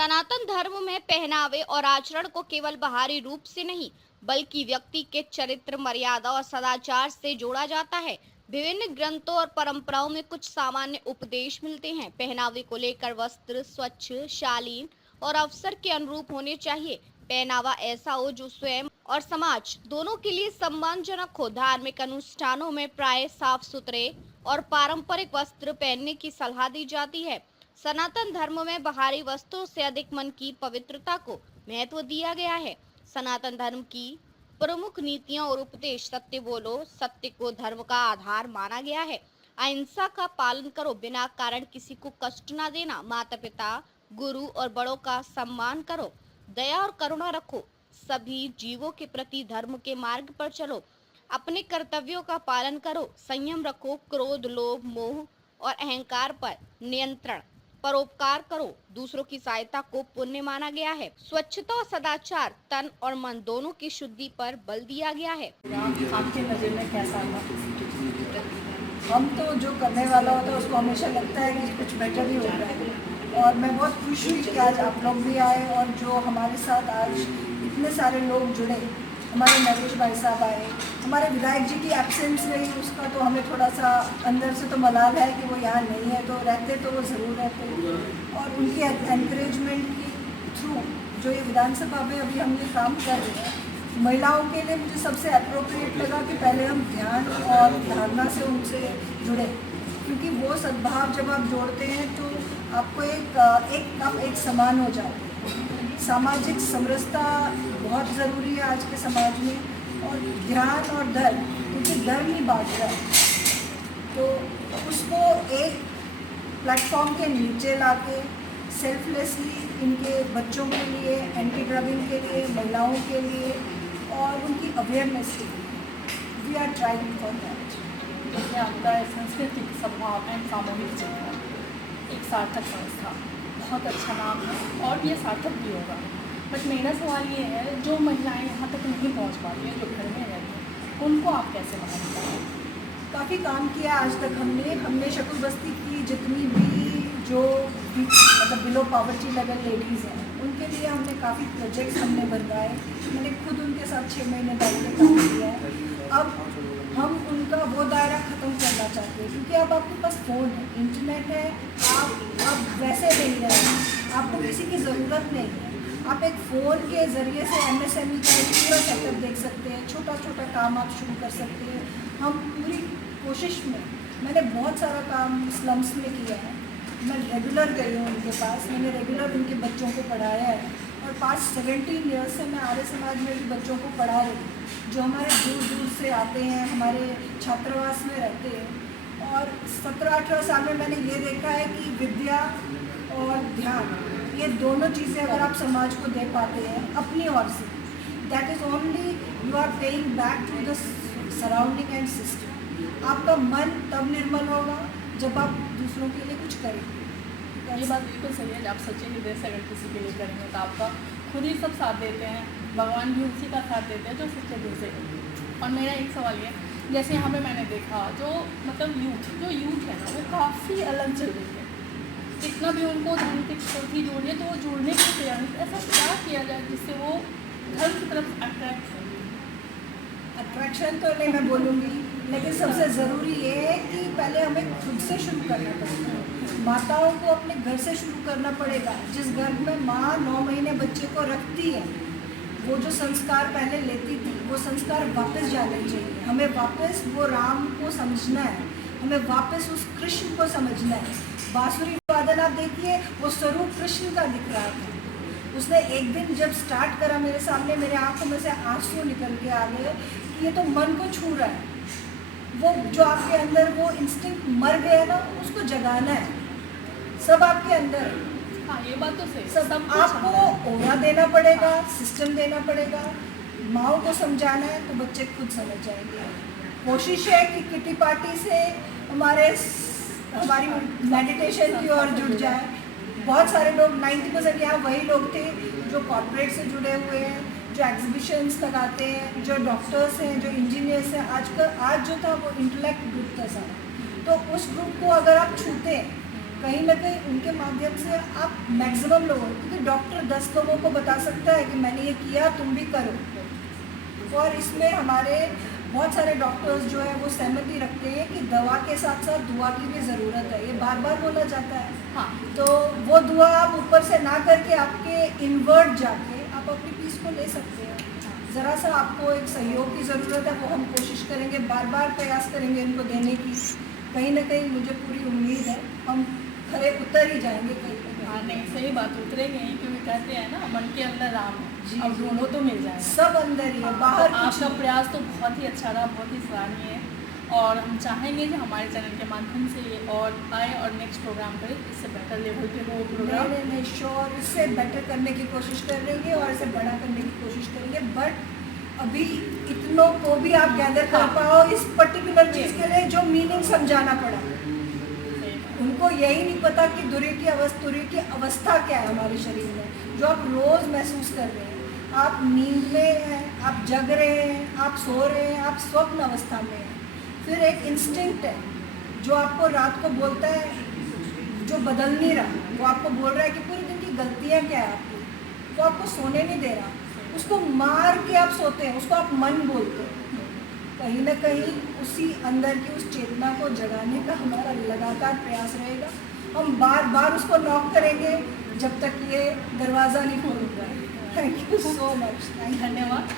सनातन धर्म में पहनावे और आचरण को केवल बाहरी रूप से नहीं बल्कि व्यक्ति के चरित्र, मर्यादा और सदाचार से जोड़ा जाता है। विभिन्न ग्रंथों और परंपराओं में कुछ सामान्य उपदेश मिलते हैं। पहनावे को लेकर वस्त्र स्वच्छ, शालीन और अवसर के अनुरूप होने चाहिए। पहनावा ऐसा हो जो स्वयं और समाज दोनों के लिए सम्मानजनक हो। धार्मिक अनुष्ठानों में प्राय साफ सुथरे और पारंपरिक वस्त्र पहनने की सलाह दी जाती है। सनातन धर्म में बाहरी वस्त्रों से अधिक मन की पवित्रता को महत्व दिया गया है। सनातन धर्म की प्रमुख नीतियां और उपदेश: सत्य बोलो, सत्य को धर्म का आधार माना गया है। अहिंसा का पालन करो, बिना कारण किसी को कष्ट न देना, माता पिता, गुरु और बड़ों का सम्मान करो, दया और करुणा रखो, सभी जीवों के प्रति धर्म के मार्ग पर चलो, अपने कर्तव्यों का पालन करो, संयम रखो, क्रोध, लोभ, मोह और अहंकार पर नियंत्रण, परोपकार करो, दूसरों की सहायता को पुण्य माना गया है। स्वच्छता और सदाचार, तन और मन दोनों की शुद्धि पर बल दिया गया है। आपके नज़र में कैसा था? हम तो जो करने वाला होता है उसको हमेशा लगता है कि कुछ बेटर ही होगा। और मैं बहुत खुश हुई कि आज आप लोग भी आए और जो हमारे साथ आज इतने सारे लोग जुड़े। हमारे नरेश भाई साहब आए, हमारे विधायक जी की एब्सेंस रही, उसका तो हमें थोड़ा सा अंदर से तो मलाल है कि वो यहाँ नहीं है, तो रहते तो वो ज़रूर रहते। और उनकी एनकरेजमेंट के थ्रू जो ये विधानसभा में अभी हम ये काम कर रहे हैं, महिलाओं के लिए मुझे सबसे अप्रोप्रिएट लगा कि पहले हम ध्यान और धारणा से उनसे जुड़े, क्योंकि वो सद्भाव जब आप जोड़ते हैं तो आपको एक कम एक समान हो जाते हैं। सामाजिक समरसता बहुत ज़रूरी है आज के समाज में, और ध्यान और धर्म, क्योंकि धर्म ही बांट रहा है, तो उसको एक प्लेटफॉर्म के नीचे लाके सेल्फलेसली इनके बच्चों के लिए, एंटी ड्रगिंग के लिए, महिलाओं के लिए और उनकी अवेयरनेस के लिए we are trying for that. जैसे आपका सांस्कृतिक सद्भाव एंड सामूहिक चेतना, एक सार्थक संस्था, बहुत अच्छा नाम है और ये सार्थक भी होगा। बट मेरा सवाल ये है, जो महिलाएं यहाँ तक नहीं पहुँच पाती हैं, जो घर में रहती हैं, उनको आप कैसे मदद करें? काफ़ी काम किया आज तक हमने शकुल बस्ती की जितनी भी जो मतलब बिलो पॉवर्टी लेवल लेडीज़ हैं, उनके लिए हमने काफ़ी प्रोजेक्ट्स हमने बनवाए। मैंने खुद उनके साथ 6 महीने बैठ के काम किया है। अब हम उनका वो दायरा ख़त्म करना चाहते हैं, क्योंकि अब आपके पास फ़ोन है, इंटरनेट है, आप अब वैसे नहीं रहे, आपको किसी की ज़रूरत नहीं है। आप एक फ़ोन के ज़रिए से MSME का एक पूरा सेटअप देख सकते हैं, छोटा छोटा काम आप शुरू कर सकते हैं। हम पूरी कोशिश में, मैंने बहुत सारा काम स्लम्स में किया है। मैं रेगुलर गई हूँ उनके पास, मैंने रेगुलर उनके बच्चों को पढ़ाया है, और पास्ट 17 ईयर्स से मैं आर्य समाज में भी बच्चों को पढ़ा रही हूँ, जो हमारे दूर दूर से आते हैं, हमारे छात्रावास में रहते हैं। और 17-18 साल में मैंने ये देखा है कि विद्या और ध्यान, ये दोनों चीज़ें अगर आप समाज को दे पाते हैं अपनी ओर से, that is only you are paying back to the surrounding and system. आपका मन तब निर्मल होगा जब आप दूसरों के लिए कुछ करेंगे। ये बात बिल्कुल सही है। जब आप सच्चे हृदय से अगर किसी के लिए करेंगे तो आपका खुद ही सब साथ देते हैं, भगवान भी उसी का साथ देते हैं जो सच्चे दिल से करते हैं। और मेरा एक सवाल ये, जैसे यहाँ पे मैंने देखा जो मतलब यूथ है ना, वो काफ़ी अलग चल रही है। जितना भी उनको धर्म की प्रति जोड़िए तो वो जुड़ने के तैयार नहीं। ऐसा क्या किया जाए जिससे वो धर्म की तरफ अट्रैक्ट हो? अट्रैक्शन तो नहीं मैं बोलूँगी, लेकिन सबसे ज़रूरी ये है कि पहले हमें खुद से शुरू करना पड़ेगा। माताओं को अपने घर से शुरू करना पड़ेगा। जिस घर में माँ 9 महीने बच्चे को रखती है, वो जो संस्कार पहले लेती थी, वो संस्कार वापस जाने चाहिए। हमें वापस वो राम को समझना है, हमें वापस उस कृष्ण को समझना है। बांसुरी वादन आप देखिए, वो स्वरूप कृष्ण का दिख रहा था। उसने एक दिन जब स्टार्ट करा मेरे सामने, मेरे आंखों में से आंसू निकल के आ गए कि ये तो मन को छू रहा है। वो जो आपके अंदर वो इंस्टिंक्ट मर गया ना, उसको जगाना है। सब आपके अंदर है। हाँ, ये बात तो सही। सब आपको ओरा देना पड़ेगा, सिस्टम देना पड़ेगा, माओ को समझाना है, तो बच्चे खुद समझ जाएंगे। कोशिश है कि किटी पार्टी से हमारी मेडिटेशन की ओर जुड़ जाए। बहुत सारे लोग, 90% यहाँ वही लोग थे जो कॉर्पोरेट से जुड़े हुए हैं, जो एग्जीबिशंस लगाते हैं, जो डॉक्टर्स हैं, जो इंजीनियर्स हैं। आज जो था वो इंटेलेक्ट ग्रुप था सारा। तो उस ग्रुप को अगर आप छूते हैं कहीं ना कहीं उनके माध्यम से आप मैक्सिमम लोगों, क्योंकि डॉक्टर 10 लोगों को बता सकता है कि मैंने ये किया तुम भी करो, और इसमें हमारे बहुत सारे डॉक्टर्स जो है वो सहमति रखते हैं कि दवा के साथ साथ दुआ की भी ज़रूरत है, ये बार बार बोला जाता है। हाँ, तो वो दुआ आप ऊपर से ना करके आपके इनवर्ट जाके आप अपनी पीस को ले सकते हैं। ज़रा सा आपको एक सहयोग की ज़रूरत है, वो हम कोशिश करेंगे, बार बार प्रयास करेंगे इनको देने की। कहीं ना कहीं मुझे पूरी उम्मीद है हम खरे उतर ही जाएंगे कहीं ना कहीं। हाँ, नहीं सही बात, उतरेंगे ही, क्योंकि कहते हैं ना मन के अंदर राम है, जी, अब जी। ढूंढो तो मिल जाएगा। सब अंदर ही है, बाहर कुछ आपका नहीं। प्रयास तो बहुत ही अच्छा रहा, बहुत ही सराहनीय है, और हम चाहेंगे कि हमारे चैनल के माध्यम से ये और आए और नेक्स्ट प्रोग्राम करें, इससे बेटर लेवल पे हो प्रोग्राम। नहीं श्योर, इससे बेटर करने की कोशिश करेंगे और इसे बड़ा करने की कोशिश करेंगे, बट अभी इतनों को भी आप गैदर कर हाँ। पाओ इस पर्टिकुलर चीज़ के लिए जो मीनिंग समझाना पड़ा। सही बात। उनको यही नहीं पता कि तुर्य की अवस्था क्या है हमारे शरीर में, जो आप रोज़ महसूस कर रहे हैं। आप नींद में हैं, आप जग रहे हैं, आप सो रहे हैं, आप स्वप्न अवस्था में हैं। फिर एक इंस्टिंक्ट है जो आपको रात को बोलता है, जो बदल नहीं रहा, वो आपको बोल रहा है कि पूरे दिन की गलतियाँ क्या है आपकी, वो आपको सोने नहीं दे रहा, उसको मार के आप सोते हैं, उसको आप मन बोलते हैं। कहीं ना कहीं उसी अंदर की उस चेतना को जगाने का हमारा लगातार प्रयास रहेगा। हम बार बार उसको नॉक करेंगे जब तक ये दरवाज़ा नहीं खोलूँगा। Thank you so much. धन्यवाद।